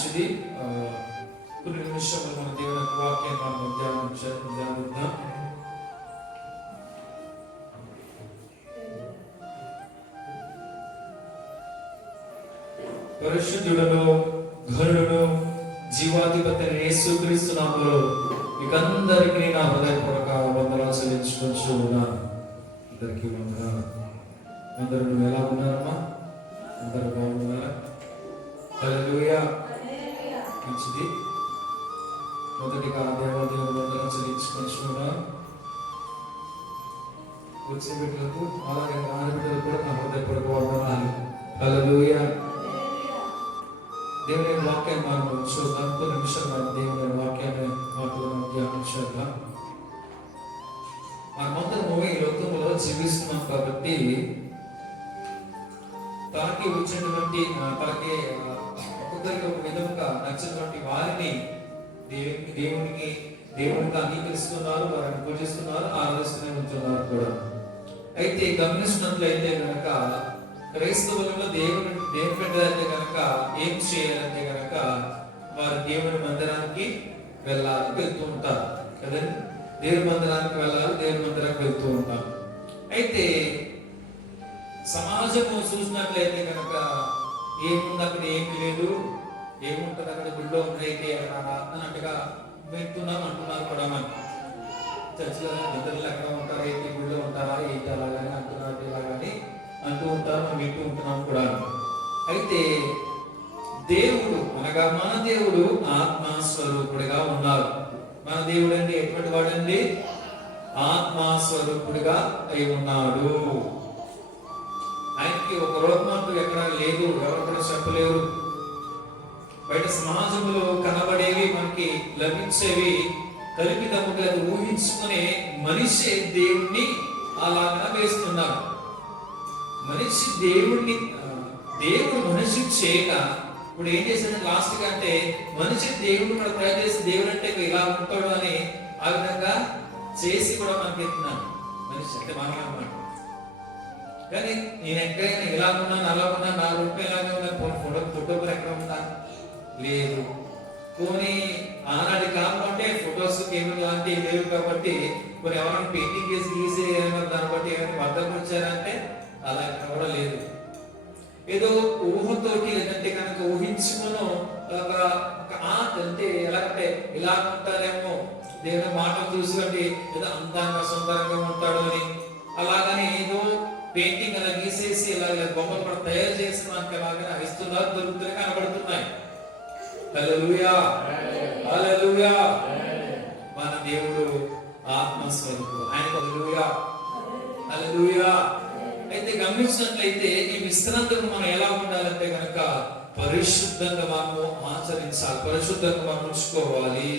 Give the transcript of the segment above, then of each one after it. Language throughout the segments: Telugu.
మంచిది కొన్ని నిమిషాలు మన దేవుని యొక్క వాక్యాన్ని మనం ధ్యానం ధ్యానిద్దాం పరిశుద్ధుడను ఘనుడును జీవాధిపతి యేసుక్రీస్తు నామములో మీకందరికీ నా హృదయపూర్వక వందనాలు చెల్లించుకొచ్చు ఉన్నాను అందరికీ వందనాలు అందరూ నువ్వు ఎలా ఉన్నారమ్మా అందరూ బాగున్నారా హల్లెలూయా మంచిది మొదటిగా దేవాదేవుని వందనం చెల్లించుకొచ్చున్నాను వచ్చిన బిడ్డలకు అలాగే కూడా నా హృదయపూర్వక వందనాలు. హల్లెలూయా. దేవుని యొక్క వాక్యాన్ని మనం చూద్దాం. కొన్ని నిమిషాలు మనం దేవుని వాక్యాన్ని మాటలు ధ్యానించేద్దాం. ధ్యానం చేద్దాం మనమందరము ఈ లోకంలో జీవిస్తున్నాం కాబట్టి తనకి వచ్చినటువంటి ఆ, తనకి ఒక్కొక్కరికి ఒక విధంగా నచ్చినటువంటి వారిని దేవునికి దేవునికి దేవునికి అంగీకరిస్తున్నారు వారిని పూజిస్తున్నారు ఆరాధిస్తూనే ఉంటున్నారు కూడా. అయితే గమనించినట్లయితే కనుక క్రైస్తవులలో దేవుని దేవుని పెట్టాలంటే కనుక ఏం చేయాలంటే కనుక వారు దేవుని మందిరానికి వెళ్ళాలి వెళ్తూ ఉంటారు. కదండి? దేవుని మందిరానికి వెళ్ళాలి దేవుని మందిరానికి వెళ్తూ ఉంటారు. అయితే సమాజము చూసినట్లయితే కనుక ఏముంది అక్కడ? ఏమి లేదు. ఏముంటుంది అక్కడ గుడిలో అయితే అన్నట్టుగా వెళ్తున్నాం అంటున్నారు కూడా మనం. చర్చిలో ఇద్దరు ఎక్కడ ఉంటారు అయితే గుడిలో ఉంటారా ఏంటి అలాగని అంటున్నారు ఇలాగని అంటూ ఉంటారు మనం వింటూ ఉంటున్నాం కూడా. అయితే దేవుడు అనగా మన దేవుడు ఆత్మస్వరూపుడిగా ఉన్నారు. మన దేవుడు అంటే ఎటువంటి వాడండి? ఆత్మ స్వరూపుడిగా అయి ఉన్నాడు. ఆయనకి ఒక రూపమంటూ ఎక్కడ లేదు. ఎవరు కూడా చెప్పలేరు. బయట సమాజంలో కనబడేవి మనకి లభించేవి కల్పితముగా అది ఊహించుకునే మనిషి దేవుణ్ణి అలా వేస్తున్నారు. మనిషి దేవుణ్ణి దేవుడు మనిషి చేయక ఇప్పుడు ఏం చేశాడు లాస్ట్గా అంటే మనిషి దేవుడు కూడా తయారు చేసి దేవుడు అంటే ఇలా ఉంటాడు అని ఆ విధంగా చేసి కూడా మనకి ఎత్తున్నాను మనిషి అంటే మనం అనమాట కానీ నేను ఎక్కడైనా ఇలా ఉన్నాను అలా ఉన్నాను నా రూపం ఇలాగే ఉన్నాను ఫోటో ఫోటో ఫోటోగ్రాఫర్ ఎక్కడ లేదు. పోనీ ఆనాటి కాలం అంటే ఫొటోస్ కెమెరా లాంటివి లేవు కాబట్టి కొన్ని ఎవరైనా పెయింటింగ్ చేసి గీసి దాన్ని బట్టి ఏమైనా వచ్చారంటే అలా కూడా లేదు. ఏదో ఊహతోటి లేదంటే కనుక ఊహించుకును ఒక అంటే ఎలాగంటే ఇలా ఉంటారేమో దేవుని మాటలు చూసి ఏదో అందంగా సుందరంగా ఉంటాడు అని. అలాగని ఏదో పెయింటింగ్ అలా గీసేసి ఇలా బొమ్మలు కూడా తయారు చేసిన దానికి అలాగే ఇస్తున్నారు దొరుకుతున్నాయి కనబడుతున్నాయి. మన దేవుడు ఆత్మస్వరూపుడు. ఆయన అయితే గమనించినట్లయితే ఈ విశ్రాంతిని మనం ఎలా ఉండాలంటే కనుక పరిశుద్ధంగా మనము ఆచరించాలి పరిశుద్ధంగా మనం ఉంచుకోవాలి.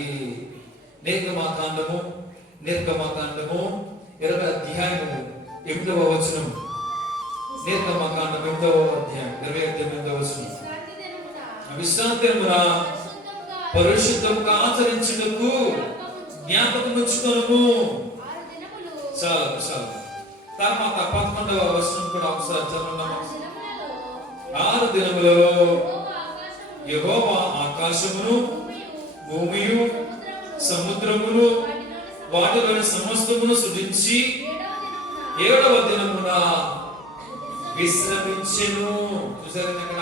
నిర్గమాకాండము నిర్గమాకాండము ఇరవై అధ్యాయము ఎనిమిదవ వచనం. నిర్గమాకాండం ఎనిమిదవ అధ్యాయం ఇరవై అధ్యాయం ఎనిమిదవ వచనం. విశ్రాంతి దినమున పరిశుద్ధంగా ఆచరించుటకు జ్ఞాపకం ఉంచుకోము చాలు చాలు. తర్వాత పదకొండవ వర్షం కూడా ఒకసారి చదువుదాం ఆరు దినములలో యెహోవా ఆకాశమును భూమియు సముద్రమును వాటిలోని సమస్తమును సృజించి ఏడవ దినమున విశ్రమించెను. చూసారండి అక్కడ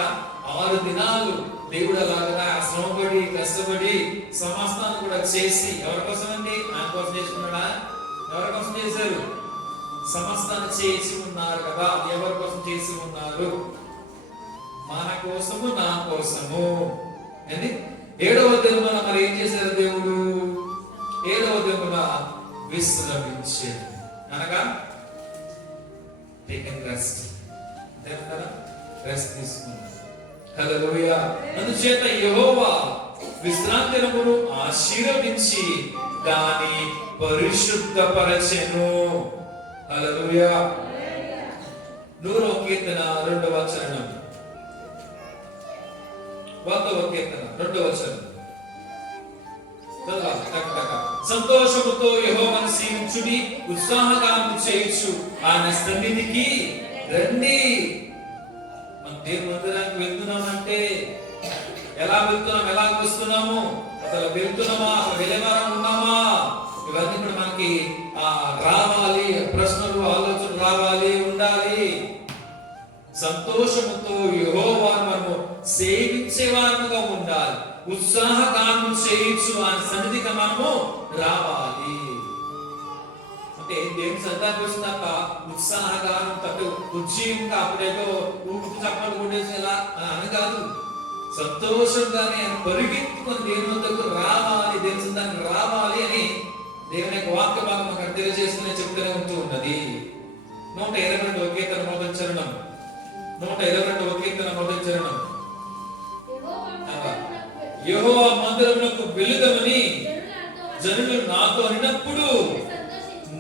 ఆరు దినాలు దేవుడు అలాగా శ్రమపడి కష్టపడి సమస్తాన్ని కూడా చేసి ఎవరి కోసం అండి ఆయన కోసం చేసుకున్నాడా? ఎవరి కోసం చేశారు? సమస్తాన్ని చేసి ఉన్నారు కదా ఎవరి కోసం చేసి ఉన్నారు? మన కోసము నా కోసము. అని ఏడవ దినమున మరి ఏం చేశారు దేవుడు? ఏడవ దినమున విశ్రమించాడు అనగా టేకన్ రెస్ట్ రెస్ట్ తీసుకున్నాడు హల్లెలూయా. అందుచేత యెహోవా విశ్రాంతి దినమును ఆశీర్వదించి దాని పరిశుద్ధపరచెను. హల్లెలూయా. నూరవ కీర్తన రెండవ చరణం వందవ కీర్తన రెండవ చరణం సంతోషముతో యహోవను సేవించుడి ఉత్సాహగానం చేయొచ్చు ఆయన సన్నిధికి రండి. వెళ్తున్నాం ఎలా వస్తున్నాము అసలు వెళ్తున్నామా? అసలు వెళ్ళేవారం ఉన్నామా? ఇవన్నీ కూడా మనకి రావాలి ప్రశ్నలు ఆలోచనలు రావాలి ఉండాలి. సంతోషముతో యెహోవాను మనము సేవించేవారముగా ఉండాలి. ఉత్సాహగానం చేయించు ఆయన సన్నిధికి మనము రావాలి. అంటే దేవుని సన్నిధానికి వచ్చినాక ఉత్సాహగానం తట్టు ఉజ్జీవంగా అప్పుడేదో ఊపిరి చప్పలు కొట్టేసి ఎలా అని కాదు. సంతోషంగానే ఆయన పరిగెత్తుకొని దేవుని వద్దకు రావాలి దేవుని సన్నిధానికి రావాలి అని దేవుని యొక్క వాక్య భాగం అక్కడ తెలియజేస్తూనే చెప్తూనే ఉంటూ ఉన్నది. నూట ఇరవై రెండు కీర్తన మొదటి చరణం. నూట ఇరవై రెండు కీర్తన మొదటి చరణం. యెహోవా మందిరమునకు వెలుదమని జనులు నాతో అన్నప్పుడు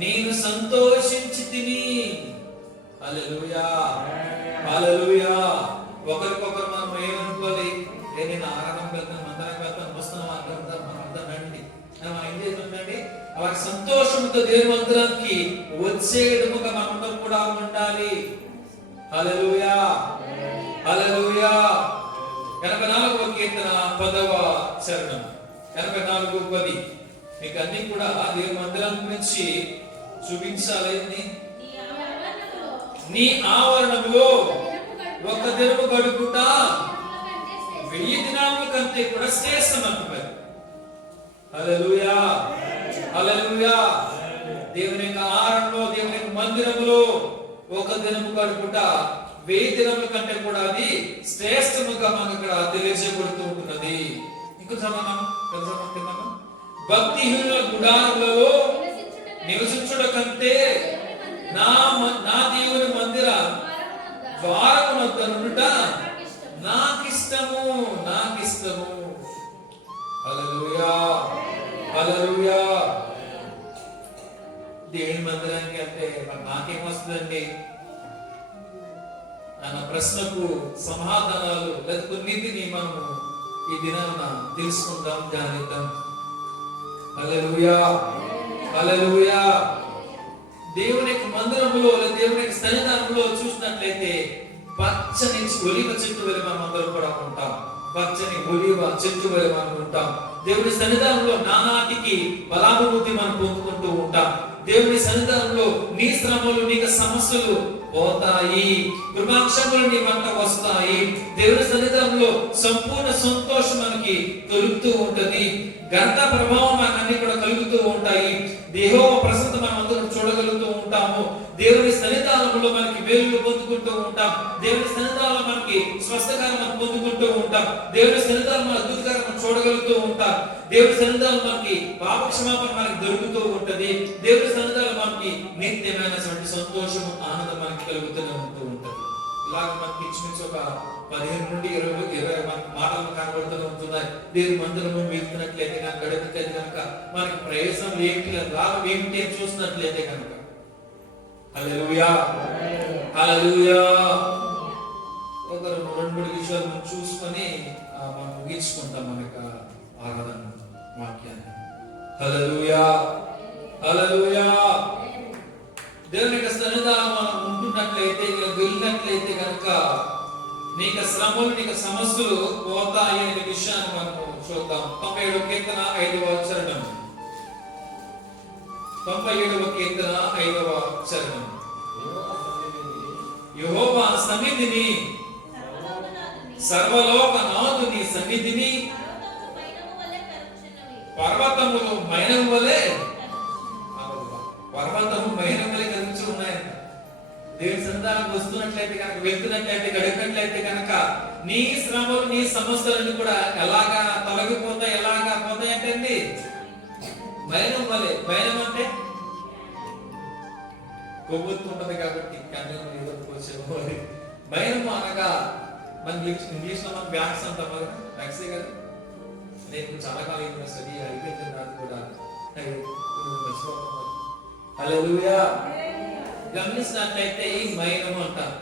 నేను సంతోషించి తిని. అలలుయా అలలుయా ఒకరికొకరు మనం ఏమనుకోవాలి? నేను ఆరాధనకు వెళ్తాను మందిరానికి వెళ్తాను వస్తున్నాం అందరం మనం అందరం రండి. మనం ఏం చేస్తుందండి వారి సంతోషంతో దేవుని మందిరానికి వచ్చే విధముగా మనందరం కూడా ఉండాలి. హలలుయా హలలుయా ఎనభై నాలుగవ కీర్తన పదవ చరణం. ఎనభై నాలుగు పది. మీకు అన్ని కూడా దేవుని మందిరం గురించి చూపించాలి నీ ఆవరణములో ఒక దినము గడుపుట. వెయ్యి దినాల కంటే కూడా శ్రేష్టం అంటున్నారు హల్లెలూయా. హల్లెలూయా. దేవుని యొక్క ఆవరణలో దేవుని యొక్క మందిరములో ఒక దినము గడుపుట వెయ్యి దినముల కంటే కూడా అది శ్రేష్టముగా మనకు ఇక్కడ తెలియజేయబడుతూ ఉంటున్నది. ఇంకొక సమానం భక్తిహీనుల గుడారులలో నివసించుట కంటే నా నా దేవుని మందిర ద్వారమునొద్ద నుండుట నాకిష్టము నాకిష్టము. హల్లెలూయా దేవుని మందిరానికి అంటే మరి నాకేం వస్తుందండి? అన్న ప్రశ్నకు సమాధానాలు లేకపోతే నీతిని మనము ఈ దినాన తెలుసుకుందాం ధ్యానిద్దాం హల్లెలూయా హల్లెలూయా. దేవుని యొక్క మందిరంలో లేదా దేవుని యొక్క సన్నిధానంలో చూసినట్లయితే పచ్చని ఒలివ చెట్టు వలె మనం అందరం కూడా ఉంటాం. పచ్చని ఒలివ చెట్టు వలె మనం ఉంటాం. దేవుని సన్నిధానంలో నానాటికి బలాభివృద్ధి మనం పొందుకుంటూ ఉంటాం. దేవుని సన్నిధానంలో నీ శ్రమలు నీకు సమస్యలు పోతాయి. కృపాక్షములు నీ వంట వస్తాయి. దేవుని సన్నిధానంలో సంపూర్ణ సంతోషం మనకి తొలుగుతూ ఉంటది. గంట ప్రభావం మనకు కూడా కలుగుతూ ఉంటాయి. దేహో ప్రసంత మనం అందరం చూడగలుగుతూ ఉంటాము. దేవుని సన్నిధానంలో మనకి వేలు పొందుకుంటూ ఉంటాం. దేవుని సన్నిధానంలో మనకి స్వస్థకరం పొందుకుంటూ ఉంటాం. దేవుని సన్నిధానం అద్భుతకరం చూడగలుగుతూ ఉంటాం. దేవుని సన్నిధానం మనకి పాపక్షమాపణ మనకి దొరుకుతూ ఉంటది. దేవుని సన్నిధానం మనకి నిత్యమైనటువంటి సంతోషము ఆనందం మనకి కలుగుతూనే ఉంటూ ఉంటది. ఇలాగ మనకి ఇంచుమించు ఒక పదిహేను నుండి ఇరవై ఇరవై మనకి మాటలు కనబడుతూనే ఉంటున్నాయి. దేవుని మందిరము వెళ్తున్నట్లయితే కనుక గడిపినట్లయితే కనుక మనకి ప్రయోజనం ఏమిటి లాభం ఏమిటి అని చూసినట్లయితే కనుక హల్లెలూయా. హల్లెలూయా. ఒక రెండు రెండు మూడు విషయాలు చూసుకొని మనం ముగించుకుంటాం మన యొక్క ఆరాధన వాక్యాన్ని. హల్లెలూయా. హల్లెలూయా. దేవుని యొక్క సన్నిధానం మనం ఉంటున్నట్లయితే ఇలా వెళ్ళినట్లయితే కనుక నీకు శ్రమలు నీకు సమస్యలు పోతాయి అనే విషయాన్ని మనము చూద్దాం. తొంభై ఏడు కీర్తన ఐదవ చరణం తొంభై ఏడవ కీర్తన ఐదవ చరణం? యెహోవా సన్నిధిని సర్వలోక నాథుని సన్నిధిని పర్వతములు మైనం వలె పర్వతము మైనం వలె కనిపించి ఉన్నాయంట. దేవుని సన్నిధానం వస్తున్నట్లయితే కనుక వెళ్తున్నట్లయితే గడిపినట్లయితే కనుక నీ శ్రమలు నీ సమస్యలన్నీ కూడా ఎలాగా తొలగిపోతాయి ఎలాగా పోతాయి అంటే అండి మైనం వలె మైనం అంటే కొవ్వొత్తు ఉంటది కాబట్టి కన్ను ఏదో పోసేవారు మైనము అనగా మన ఇంగ్లీష్ ఇంగ్లీష్లో మనం బ్యాగ్స్ అంటాం కదా బ్యాగ్సే కదా? నేను చాలా కాలం యూనివర్సిటీ అయిపోయింది నాకు కూడా. హల్లెలూయా గమనించినట్లయితే ఈ మైనము అంటారు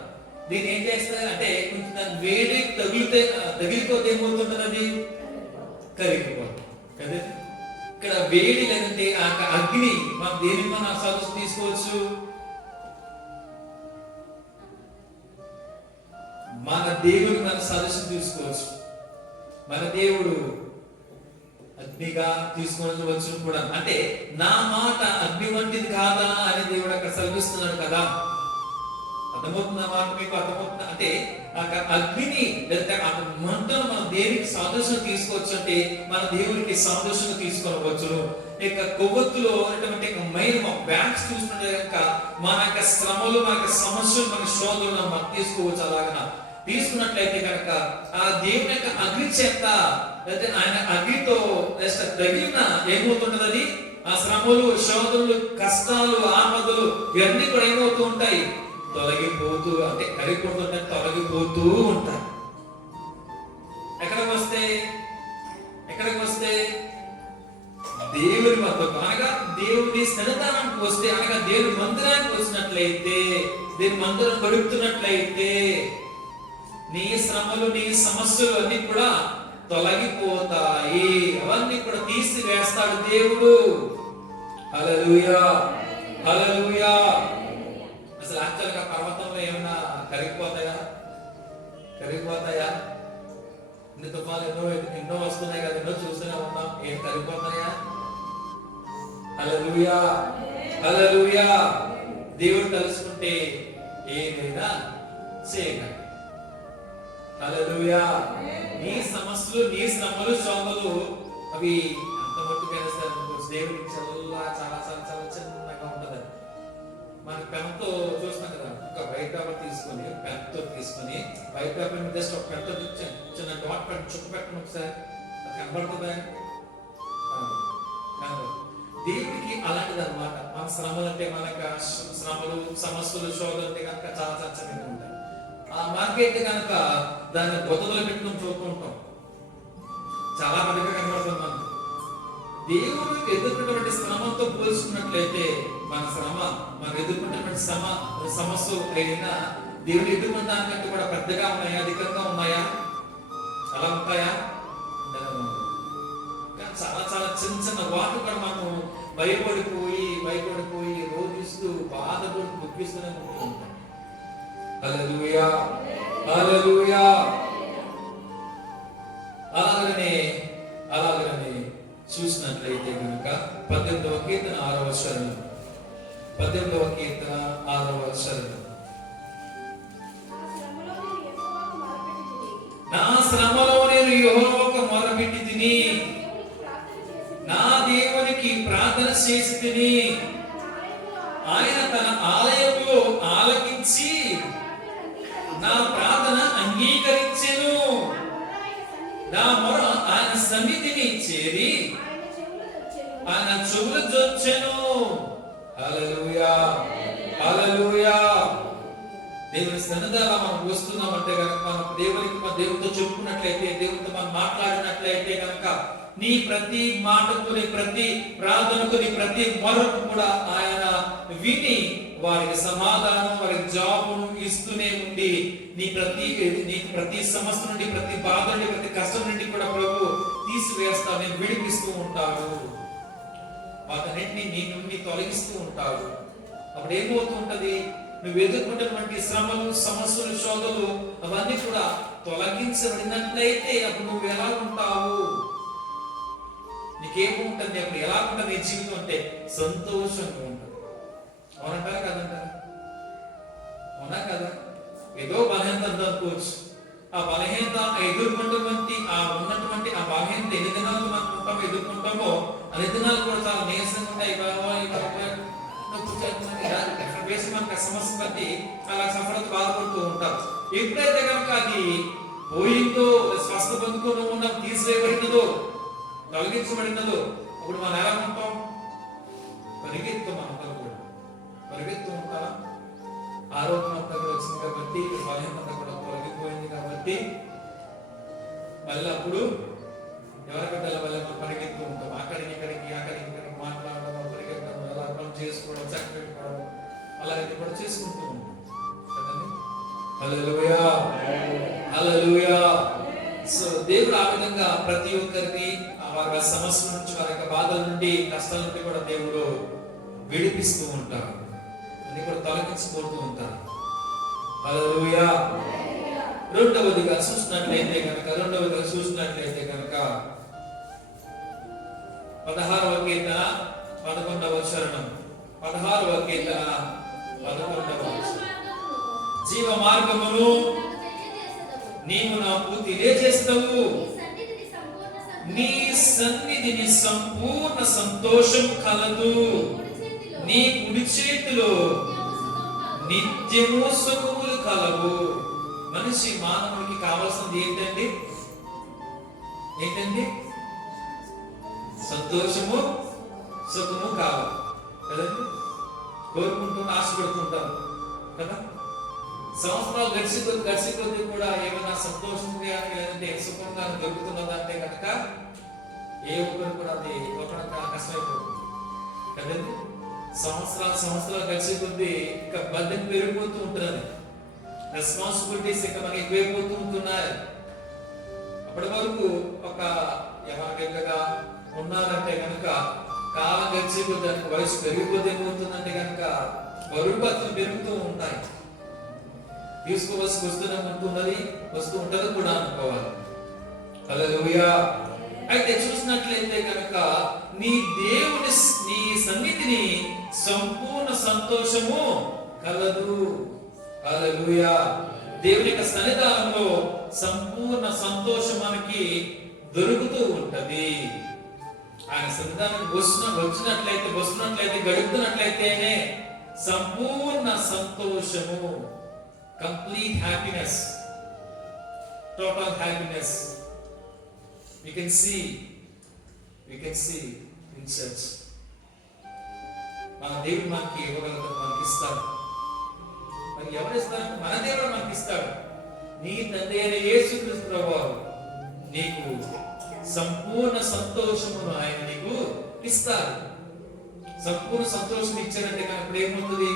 దీన్ని ఏం చేస్తారు అంటే కొంచెం దాని వేడి తగిలితే తగిలిపోతే ఏమవుతుంటుంది అది? కరిగిపోతుంది. కదా ఇక్కడ వేడి లేదంటే ఆ అగ్ని మనం దేని మనం సదస్సు తీసుకోవచ్చు? మన దేవుని మన సదస్సు తీసుకోవచ్చు. మన దేవుడు అగ్నిగా తీసుకోవచ్చు కూడా అంటే నా మాట అగ్ని వంటిది కాదా అని దేవుడు అక్కడ సెలవిస్తున్నాడు కదా? అర్థమవుతున్న మాట మీకు? అర్థమవుతుంది? అంటే ఆ అగ్నిని లేదా ఆ మంటను మన దేనికి సంతోషం తీసుకోవచ్చు అంటే మన దేవునికి సంతోషం తీసుకొనవచ్చును ఇక కొవ్వొత్తులో ఉన్నటువంటి మైన్ బ్యాంక్స్ చూసుకుంటే కనుక మన యొక్క శ్రమలు మన యొక్క సమస్యలు మన శోధనలు మనం తీసుకోవచ్చు అలాగన. తీసుకున్నట్లయితే కనుక ఆ దేవుని యొక్క అగ్ని చేత లేదా ఆయన అగ్నితో తగిలిన ఏమవుతుంటది? అది ఆ శ్రమలు శోధనలు కష్టాలు ఆపదలు ఇవన్నీ కూడా ఏమవుతూ ఉంటాయి? తొలగిపోతూ అంటే కరిగిపోతుంటే తొలగిపోతూ ఉంటాయి ఎక్కడికి వస్తే? ఎక్కడికి వస్తే? దేవుని వద్దకు. అనగా దేవుని సన్నిధానానికి వస్తే అనగా దేవుని మందిరానికి వచ్చినట్లయితే దేవుని మందిరం గడుపుతున్నట్లయితే నీ శ్రమలు నీ సమస్యలు అన్ని కూడా తొలగిపోతాయి. అవన్నీ కూడా తీసివేస్తాడు దేవుడు. హలలుయా హలలుయా అసలు యాక్చువల్గా పర్వతంలో ఏమన్నా కరిగిపోతాయా? కరిగిపోతాయా? ఇన్ని తుఫాలు ఎన్నో ఎన్నో వస్తున్నాయి కదా ఎన్నో చూస్తూనే ఉన్నాం. ఏం కరిగిపోతాయా హల్లెలూయా! హల్లెలూయా! దేవుడు తలుసుకుంటే ఏదైనా చేయగలడు హల్లెలూయా! నీ సమస్యలు నీ శ్రమలు శ్రమలు అవి అంత మట్టుకైనా సరే దేవుడికి చల్లా చాలా చాలా చాలా చిన్నగా ఉంటది మన పెన్తో చూస్తాం కదా. ఒక వైట్ పేపర్ తీసుకొని పెన్తో తీసుకొని వైట్ పేపర్ మీద జస్ట్ ఒక పెన్తో చిన్న డాట్ పెన్ చుక్క పెట్టండి ఒకసారి. అది కనబడుతుందా? దేవుడికి అలాంటిది అనమాట మన శ్రమలు అంటే మనక శ్రమలు సమస్యలు శోధలు అంటే కనుక చాలా చచ్చగా ఉంటాయి. ఆ మార్కెట్ కనుక దాన్ని గొతలో పెట్టుకుని చూసుకుంటాం చాలా మందిగా కనబడుతుంది మనకు. దేవుడు ఎదుర్కొన్నటువంటి శ్రమంతో పోల్చుకున్నట్లయితే మన శ్రమ మనం ఎదుర్కొన్నటువంటి శ్రమ సమస్య అయినా దేవుడు ఎదుర్కొన్న దానికంటే కూడా పెద్దగా ఉన్నాయా అధికంగా ఉన్నాయా? అలా ఉంటాయా? కానీ చాలా చాలా చిన్న చిన్న వాటి కూడా మనం భయపడిపోయి భయపడిపోయి రోగిస్తూ బాధపడి దుఃఖిస్తూనే ఉంటూ. ఉంటాం అలాగనే అలాగనే చూసినట్లయితే కనుక పద్దెనిమిదవ కీర్తన ఆరవ శరణం పద్దెనిమిదవ కీర్తన ఆరవ నా శ్రమలో నేను యెహోవాకు మొరపెట్టి తిని నా దేవునికి ప్రార్థన చేసి తిని ఆయన తన ఆలయంలో ఆలకించి నా ప్రార్థన అంగీకరించెను. నా మొర ఆయన సన్నిధిని చేరి ఆయన చెవులు జొచ్చెను దేవుని సన్నిధాన మనం వస్తున్నామంటే కనుక మనం దేవునికి మన దేవునితో చెప్పుకున్నట్లయితే దేవునితో మనం మాట్లాడినట్లయితే కనుక నీ ప్రతి మాటకు నీ ప్రతి ప్రార్థనకు నీ ప్రతి మొరకు కూడా ఆయన విని వారికి సమాధానం వారికి జాబును ఇస్తూనే ఉండి నీ ప్రతి నీ ప్రతి సమస్య నుండి ప్రతి బాధ నుండి ప్రతి కష్టం నుండి కూడా ప్రభు తీసివేస్తా నేను విడిపిస్తూ ఉంటాడు. వాటన్నిటిని నీ నుండి తొలగిస్తూ ఉంటాడు. అప్పుడు ఏమవుతూ ఉంటది నువ్వు ఎదుర్కొన్నటువంటి శ్రమలు సమస్యలు శోధలు అవన్నీ కూడా తొలగించబడినట్లయితే అప్పుడు నువ్వు ఎలా ఉంటావు? నీకేముంటుంది అప్పుడు ఎలా ఉంటుంది నీ జీవితం అంటే సంతోషంగా ఉంటుంది. అవునంటారా కదంటారా అవునా కదా? ఏదో బలహీనత అనుకోవచ్చు. ఆ బలహీనత ఎదుర్కొన్నటువంటి ఆ ఉన్నటువంటి ఆ బలహీనత ఎన్ని దినాలు మనం ఉంటామో ఎదుర్కొంటామో అన్ని దినాలు కూడా చాలా నీరసంగా ఉంటాయి. బాబా ఎక్కడ వేసి మనకు సమస్య బట్టి అలా సఫలత బాధపడుతూ ఉంటాం ఎప్పుడైతే కనుక అది పోయిందో స్వస్థ పొందుకొని ఉన్నాం తీసివేయబడినదో తొలగించబడినదో అప్పుడు మనం ఎలా ఉంటాం పరిగెత్తు మనం కూడా పరిగెత్తు ఉంటారా ఆరోగ్యం అంతా కూడా వచ్చింది కాబట్టి బలహీనత అంతా కూడా తొలగిపోయింది కాబట్టి మళ్ళీ అప్పుడు ఎవరి బిడ్డల వల్ల మనం పరిగెత్తు ఉంటాం? అక్కడికి ఇక్కడికి అక్కడికి ఇక్కడికి మాట్లాడడం అలా అర్థం చేసుకోవడం చక్కబెట్టుకోవడం అలాగే కూడా చేసుకుంటూ ఉంటాం. కదండి? హల్లెలూయా. హల్లెలూయా. సో దేవుడు ఆ విధంగా ప్రతి ఒక్కరిని వారి యొక్క సమస్యల నుంచి వారి యొక్క బాధల నుండి కష్టాల నుండి కూడా దేవుడు విడిపిస్తూ ఉంటారు అన్ని కూడా తొలగించిపోతూ ఉంటారు హల్లెలూయా. రెండవదిగా చూసినట్లయితే కనుక రెండవదిగా చూసినట్లయితే కనుక పదహారవ కీర్తన పదకొండవ చరణం. పదహారవ కీర్త పదకొండవ జీవ మార్గమును నీవు నాకు తెలియజేస్తావు నీ సన్నిధిని సంపూర్ణ సంతోషం కలదు. నీ కుడి చేతిలో నిత్యము సుఖములు కలవు. మనిషి మానవుడికి కావాల్సింది ఏంటండి? ఏంటండి? సంతోషము సుఖము కావాలి కదండి కోరుకుంటూ ఆశపడుతుంటాం కదా? సంవత్సరాలు గడిచి గడిచి కొద్ది కూడా ఏమైనా సంతోషంగా లేదంటే సుఖంగా దొరుకుతున్నదంటే కనుక ఏ ఒక్కరు కూడా అది ఒక కష్టమైపోతుంది. కదండి సంవత్సరాలు సంవత్సరాలు గడిచి కొద్ది ఇంకా బద్దెం పెరిగిపోతూ ఉంటుంది. రెస్పాన్సిబిలిటీస్ ఇంకా మనకి ఎక్కువైపోతూ ఉంటున్నాయి. అప్పటి వరకు ఒక యవనగా ఉన్నారంటే కనుక కాలం గడిచే దానికి వయసు పెరిగిపోతే ఏమవుతుందంటే కనుక బరువు పెరుగుతూ ఉంటాయి. తీసుకోవలసి వస్తూనే ఉంటున్నది వస్తూ ఉంటది కూడా అనుకోవాలి. హల్లెలూయా. అయితే చూసినట్లయితే కనుక నీ దేవుని నీ సన్నిధిని సంపూర్ణ సంతోషము కలదు. హల్లెలూయా. దేవుని యొక్క సన్నిధానంలో సంపూర్ణ సంతోషం మనకి దొరుకుతూ ఉంటది. ఆయన సంతానం వచ్చిన వచ్చినట్లయితే వస్తున్నట్లయితే గడుపుతున్నట్లయితేనే సంపూర్ణ సంతోషము complete happiness total happiness we can see we can see in church. మన దేవుడు మనకి ఇవ్వగలుగుతాడు మనకి ఇస్తాడు. మరి ఎవరు ఇస్తారు? మన దేవుడు మనకి ఇస్తాడు. నీ తండ్రి అయిన యేసుక్రీస్తు ప్రభావం నీకు సంపూర్ణ సంతోషమును ఆయన నీకు ఇస్తారు. సంపూర్ణ సంతోషం ఇచ్చారంటే అప్పుడు ఏమవుతుంది?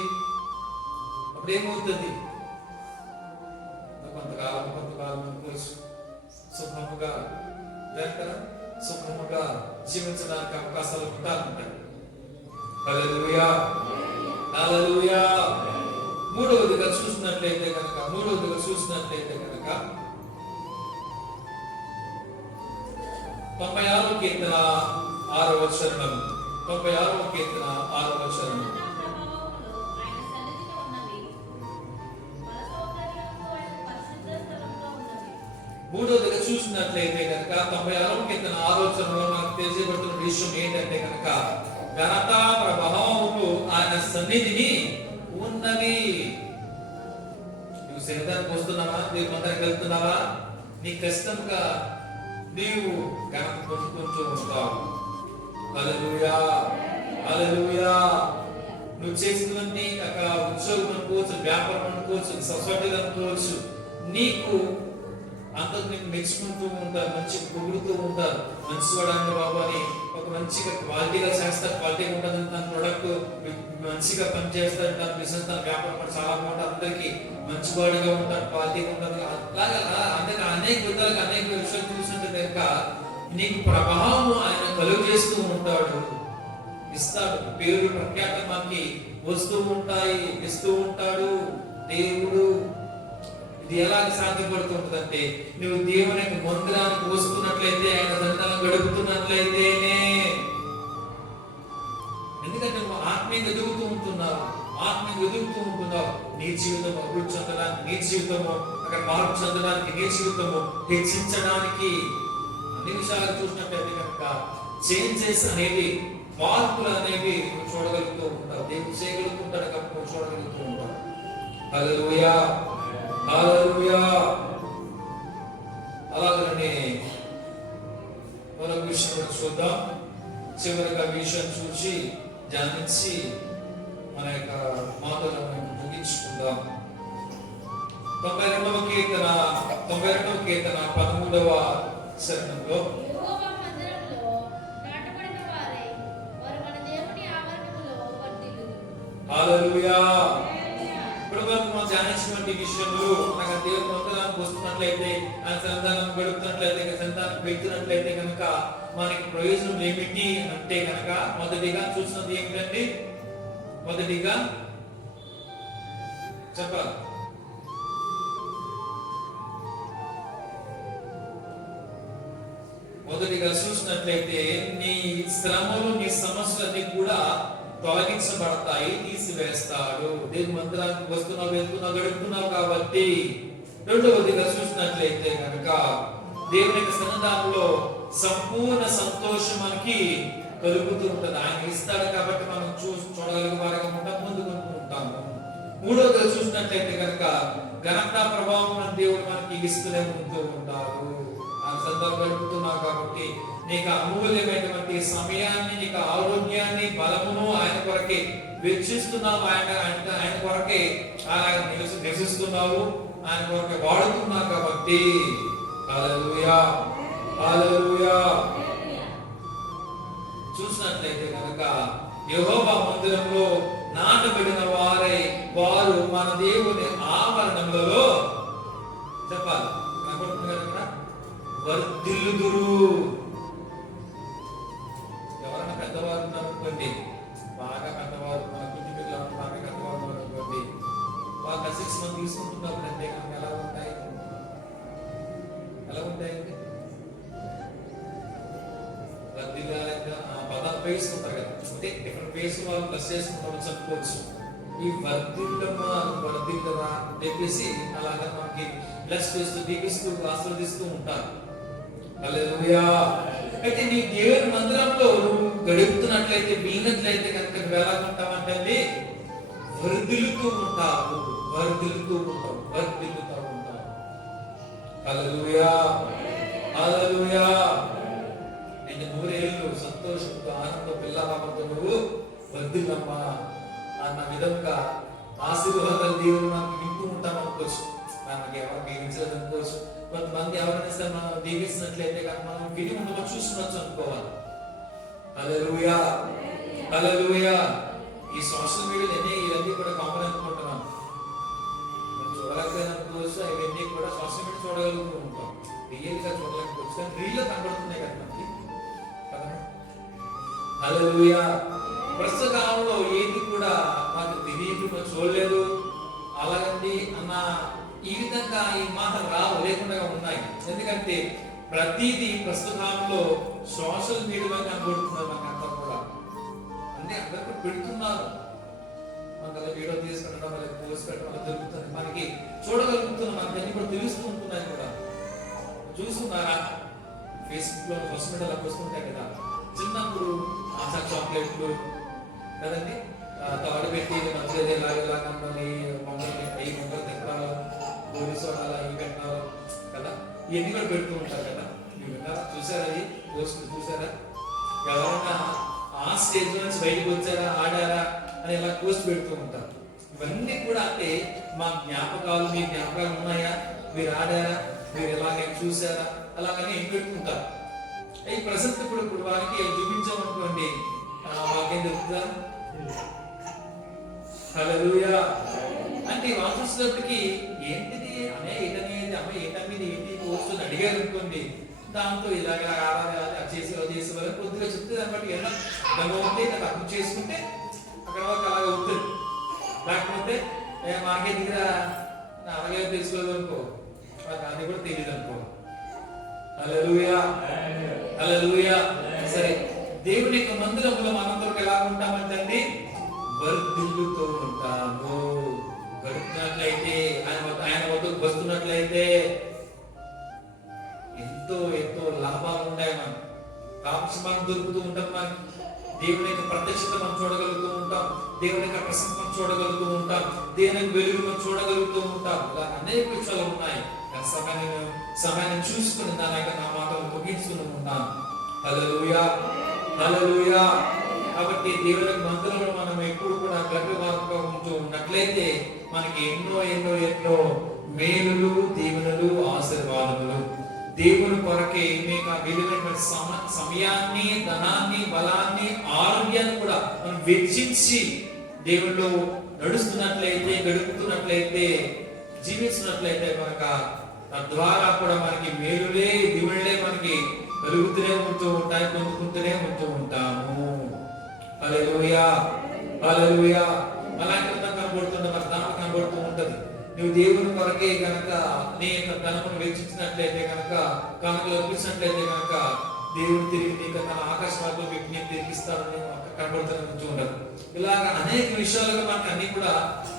అప్పుడు ఏమవుతుంది? కొంతకాలం కొంతకాలం అనుకోవచ్చు. సుఖముగా లేక సుఖముగా జీవించడానికి అవకాశాలు ఉంటాయి హల్లెలూయా. హల్లెలూయా. మూడవదిగా చూసినట్లయితే కనుక మూడవదిగా చూసినట్లయితే కనుక తొంభై ఆరో కీర్తన ఆరవ చరణం తొంభై ఆరవ కీర్తన ఆరవ చరణం మూడోదిగా చూసినట్లయితే కనుక తొంభై ఆరో కీర్తన ఆలోచనలో మనకు తెలియబడుతున్న విషయం ఏంటంటే కనుక ఘనత ప్రభావములు ఆయన సన్నిధిని ఉన్నవి నువ్వు శరీరానికి వస్తున్నావా? నీ కొందరికి వెళ్తున్నావా? నీ కష్టంగా నీవు ఘనత పొందుకుంటూ ఉంటావు. అలలుయా అలలుయా నువ్వు చేసినవన్నీ ఒక ఉద్యోగం అనుకోవచ్చు వ్యాపారం అనుకోవచ్చు సొసైటీలు అనుకోవచ్చు నీకు అందరు నీకు మెచ్చుకుంటూ ఉంటారు మంచి పొగుడుతూ ఉంటారు. మంచి మంచివాడు బాబు అని ఒక మంచిగా క్వాలిటీగా చేస్తారు. క్వాలిటీగా ఉంటుంది తన ప్రొడక్ట్ మంచిగా పనిచేస్తారు తన బిజినెస్ తన వ్యాపారం కూడా చాలా బాగుంటుంది. అందరికి మంచివాడిగా ఉంటారు క్వాలిటీగా ఉంటుంది అలాగే అందుకే అనేక విధాలుగా అనేక విషయాలు చూస్తుంటే కనుక నీకు ప్రభావం ఆయన కలుగు చేస్తూ ఉంటాడు. ఇస్తాడు. పేరు ప్రఖ్యాత మనకి వస్తూ ఉంటాయి ఇస్తూ ఉంటాడు. దేవుడు ఇది ఎలాగ సాధ్యపడుతుంటుందంటే నువ్వు దేవుని మందిరానికి వస్తున్నట్లయితే ఆయన దండాలను గడుపుతున్నట్లయితేనే. ఎందుకంటే నువ్వు ఆత్మీయ ఎదుగుతూ ఉంటున్నావు. ఆత్మీయంగా ఎదుగుతూ ఉంటున్నావు. నీ జీవితం అభివృద్ధి చెందడానికి నీ జీవితము అక్కడ మార్పు చెందడానికి నీ జీవితము హెచ్చించడానికి అన్ని విషయాలు చూసినట్లయితే కనుక చేంజెస్ అనేవి మార్పులు అనేవి నువ్వు చూడగలుగుతూ ఉంటావు దేవుడు చేయగలుగుతుంటాడు కనుక నువ్వు చూడగలుగుతూ ఉంటావు హల్లెలూయా హల్లెలూయా. అలాగనే మరొక విషయం చూద్దాం. చివరిగా విషయం చూసి ధ్యానించి మన యొక్క మాటలను ముగించుకుందాం. తొంభై రెండవ కీర్తన తొంభై రెండవ కీర్తన పదమూడవ శరణంలో ఇప్పుడు వరకు మనం ధ్యానించినటువంటి విషయంలో మందిరానికి వస్తున్నట్లయితే ఆయన సంతానం గడుపుతున్నట్లయితే సంతానం పెడుతున్నట్లయితే కనుక మనకి ప్రయోజనం ఏమిటి అంటే కనుక మొదటిగా చూసినది ఏమిటండి? మొదటిగా చెప్పాలి. మొదటిగా చూసినట్లయితే నీ శ్రమలు నీ సమస్యలన్నీ కూడా తొలగించబడతాయి తీసివేస్తాడు. దేవుని మందిరానికి వస్తున్నావు వెళ్తున్నావు గడుపుతున్నావు కాబట్టి రెండవదిగా చూసినట్లయితే కనుక దేవుని యొక్క సన్నిధానంలో సంపూర్ణ సంతోషం మనకి కలుగుతూ ఉంటుంది. ఆయన ఇస్తాడు కాబట్టి మనం చూసి చూడగలిగే వారిగా ఉంటాం ముందుకు ఉంటాము మూడవదిగా చూసినట్లయితే కనుక ఘనత ప్రభావం దేవుడు మనకి ఇస్తూనే ఉంటూ ఉంటారు ఆ సందర్భం గడుపుతున్నావు కాబట్టి నీకు అమూల్యమైనటువంటి సమయాన్ని నీకు ఆరోగ్యాన్ని బలమును ఆయన కొరకే వెచ్చిస్తున్నావు. ఆయన ఆయన కొరకే ఆయన నివసిస్తున్నావు. ఆయన కొరకే వాడుతున్నావు కాబట్టి. హల్లెలూయా హల్లెలూయా. చూసినట్లయితే కనుక యెహోవా మందిరంలో నాటబడిన వారై వారు మన దేవుని ఆవరణములలో చెప్పాలి. కనబడుతుంది కదా వర్ధిల్లుదురు. ఎవరైనా పెద్దవారు ఉన్నారనుకోండి బాగా పెద్దవారు మన కుటుంబ పిల్లలు బాగా పెద్దవారు ఉన్నారనుకోండి వాళ్ళ సిక్స్ మంత్ తీసుకుంటున్నప్పుడు అంటే కనుక ఎలా ఉంటాయి? ఎలా ఉంటాయండి వర్ధిల్లాలంటే ఆ పదాలు వేసుకుంటారు కదా అంటే డిఫరెంట్ ఫేస్ వాళ్ళు ప్లస్ చేసుకుంటారు చెప్పుకోవచ్చు. ఈ వర్ధిల్లమా వర్ధిల్లరా అని చెప్పేసి అలాగా మనకి ప్లస్ చేస్తూ దీపిస్తూ ఆస్వాదిస్తూ ఉంటారు. అయితే నీ దేవుని మందిరంలో నువ్వు గడుపుతున్నట్లయితే వినట్లయితే కనుక నువ్వు ఎలా ఉంటావంటే వర్ధిల్లుతూ ఉంటావు వర్ధిల్లుతూ ఉంటావు వర్ధిల్లుతూ ఉంటావు. హల్లెలూయా. హల్లెలూయా. నేను నూరేళ్ళు సంతోషంతో ఆనందం పిల్లలతో నువ్వు వర్ధిల్లమ్మా అన్న విధంగా ఆశీర్వాదాలు దేవుడు నాకు వింటూ ఉంటాం అనుకోవచ్చు నాకు ఎవరు దీవించలేదు అనుకోవచ్చు కొంతమంది ఎవరైనా సరే మనం దీవిస్తున్నట్లయితే కానీ మనం విని ఉండగా చూసుకున్నచ్చు అనుకోవాలి. అలలుయా అలలుయా ఈ సోషల్ మీడియాలో ఎన్ని ఇవన్నీ కూడా కామన్ అనుకుంటున్నాం మనం చూడలేకపోయినా అనుకోవచ్చు ఇవన్నీ కూడా సోషల్ మీడియా చూడగలుగుతూ ఉంటాం రియల్గా చూడలేకపోవచ్చు కానీ రీల్ కనబడుతున్నాయి కదా మనకి. అలలుయా ప్రస్తుత కాలంలో ఏది కూడా మాకు తెలియదు మనం చూడలేదు. అలాగండి అన్న ఈ విధంగా ఈ మాట రావు లేకుండా ఉన్నాయి. ఎందుకంటే ప్రతిదీ ప్రస్తుతంలో సోషల్ మీడియా కనబడుతున్నారు మనకు అంతా కూడా అంటే అందరూ పెడుతున్నారు. మనకు అలా వీడియో తీసుకుంటాం లేదా పోస్ట్ పెట్టడం అలా జరుగుతుంది. మనకి చూడగలుగుతున్నాం మనకి అన్ని కూడా తెలుస్తూ ఉంటున్నాయి కూడా. చూస్తున్నారా? ఫేస్బుక్లో ఫస్ట్ మీడియా వస్తుంటాయి కదా. చిన్నప్పుడు ఆశా చాక్లెట్లు కదండి? ఆ, తాడు పెట్టి మధ్యలో ఇలాగ ఇలాగ అన్నది మమ్మల్ని అయ్యి మొక్కలు తిప్పడాలు పోలీసు అలా ఇవి పెట్టాలి కదా? ఇవన్నీ కూడా పెడుతూ ఉంటారు కదా? విన్నారా? చూసారా అది పోస్ట్ చూసారా? ఎవరైనా ఆ స్టేజ్ నుంచి బయటకు వచ్చారా ఆడారా అని ఇలా పోస్ట్ పెడుతూ ఉంటారు. ఇవన్నీ కూడా అంటే మా జ్ఞాపకాలు మీ జ్ఞాపకాలు ఉన్నాయా? మీరు ఆడారా? మీరు ఇలాగే చూసారా? అలాగని ఏం పెట్టుకుంటారు ఈ ప్రజెంట్ ఇప్పుడు ఇప్పుడు వారికి చూపించామనుకోండి చెప్తుందా హల్లెలూయా. అంటే వాళ్ళు చూసేటప్పటికి ఏంటిది అనే ఏంటనేది అమ్మ ఏంటనేది ఏంటి కోర్సు అని అడిగారు అనుకోండి దాంతో ఇలాగ ఇలా ఆడాలి అది చేసి అది చేసి వాళ్ళు కొద్దిగా చెప్తే దాన్ని బట్టి ఏదైనా దాన్ని ఉంటే అది అర్థం చేసుకుంటే అక్కడ ఒక అలాగ అవుతుంది లేకపోతే మాకే దగ్గర అలాగే తెలుసుకోలేదు అనుకో నాకు అది కూడా తెలియదు అనుకో. హల్లెలూయా హల్లెలూయా. సరే దేవుని యొక్క మందిరంలో మనందరం ఎలా ఉంటామంటే అండి వర్ధిల్లుతూ ఉంటాము. గడుపుతున్నట్లయితే ఆయన ఎంతో ఎంతో లాభాలు ఉంటాయి మనం కాపుష్మానం దొరుకుతూ ఉంటాం మనకి. దేవుని యొక్క ప్రత్యక్షత మనం చూడగలుగుతూ ఉంటాం. దేవుని యొక్క ప్రసంగం మనం చూడగలుగుతూ ఉంటాం. దేవుని యొక్క వెలుగు మనం చూడగలుగుతూ ఉంటాం. ఇలా అనేక విషయాలు ఉన్నాయి. సమయాన్ని సమయాన్ని చూసుకుని దాని యొక్క నా మాటలు ముగించుకుని ఉంటాం హలలుయా హలలుయా కాబట్టి దేవుని మంత్రులను మనం ఎప్పుడు కూడా గర్భవారంగా ఉంటూ ఉన్నట్లయితే మనకి ఎన్నో ఎన్నో ఎన్నో మేలులు దీవెనలు ఆశీర్వాదములు దేవుని కొరకే మీకు విలువైనటువంటి సమ సమయాన్ని ధనాన్ని బలాన్ని ఆరోగ్యాన్ని కూడా మనం వెచ్చించి దేవుళ్ళు నడుస్తున్నట్లయితే గడుపుతున్నట్లయితే జీవిస్తున్నట్లయితే కనుక తద్వారా కూడా మనకి మేలులే దేవుళ్ళే మనకి కలుగుతూనే ఉంటూ ఉంటాయి పొందుకుంటూనే ఉంటూ ఉంటాము. హల్లెలూయా అలా అలాంటి నువ్వు దేవుని కొరకే కనుక నీ యొక్క ధనమును వెచ్చించినట్లయితే కనుక కనుక ఒప్పించినట్లయితే కనుక దేవుడు తిరిగి నీకు తన ఆకాశ విజ్ఞప్తి పెట్టి కనబడుతూనే ఉంటూ ఇలాగ అనేక విషయాలుగా మనకు అన్ని కూడా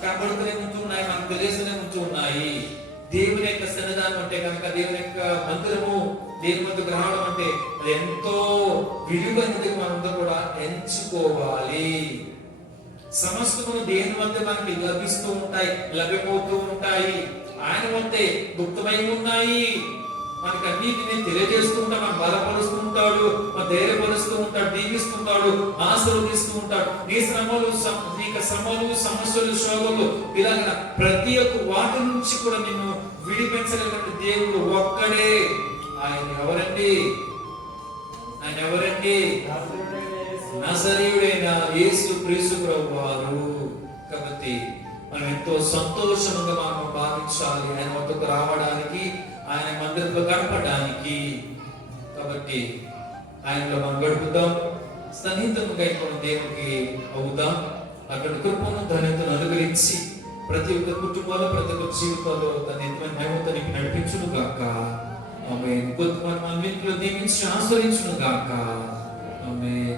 కనబడుతూనే ఉంటూ ఉన్నాయి మనకు తెలియస్తూనే ఉంటూ ఉన్నాయి. దేవుని యొక్క సన్నిధానం అంటే కనుక దేవుని యొక్క మందిరము దేవుని ముందు రావడం అంటే ఎంతో విలువైనది మనంతా కూడా ఎంచుకోవాలి. సమస్తము దేని వద్ద మనకి లభిస్తూ ఉంటాయి లభ్యమవుతూ ఉంటాయి ఆయన వద్దే గుప్తమై ఉన్నాయి. మనకి అన్నిటిని తెలియజేస్తూ ఉంటాడు మనం బలపరుస్తూ ఉంటాడు మన ధైర్యపరుస్తూ ఉంటాడు దీవిస్తుంటాడు ఆశీర్వదిస్తూ ఉంటాడు. నీ శ్రమలు నీకు శ్రమలు సమస్యలు శోభలు ఇలాగ ప్రతి ఒక్క వాటి నుంచి కూడా నిన్ను విడిపించగలిగిన దేవుడు ఒక్కడే. ఆయన ఎవరండి? ఆయన ఎవరండి? నజరీయుడైన యేసు క్రీసు ప్రభు వారు కాబట్టి మనం ఎంతో సంతోషంగా మనం భావించాలి. ఆయన వద్దకు రావడానికి ఆయన మందిరంలో గడపడానికి కాబట్టి ఆయనలో మనం గడుపుదాం. సన్నిహితంగా ఇప్పుడు దేవునికి అవుదాం. అక్కడ కృపను ధన్యతను అనుగ్రహించి ప్రతి ఒక్క కుటుంబంలో ప్రతి ఒక్క జీవితంలో తన ఎంతమైన మహిమతనికి నడిపించును గాక. ఆమె కొద్ది మన దీవించి ఆశ్రయించును గాక. ఆమె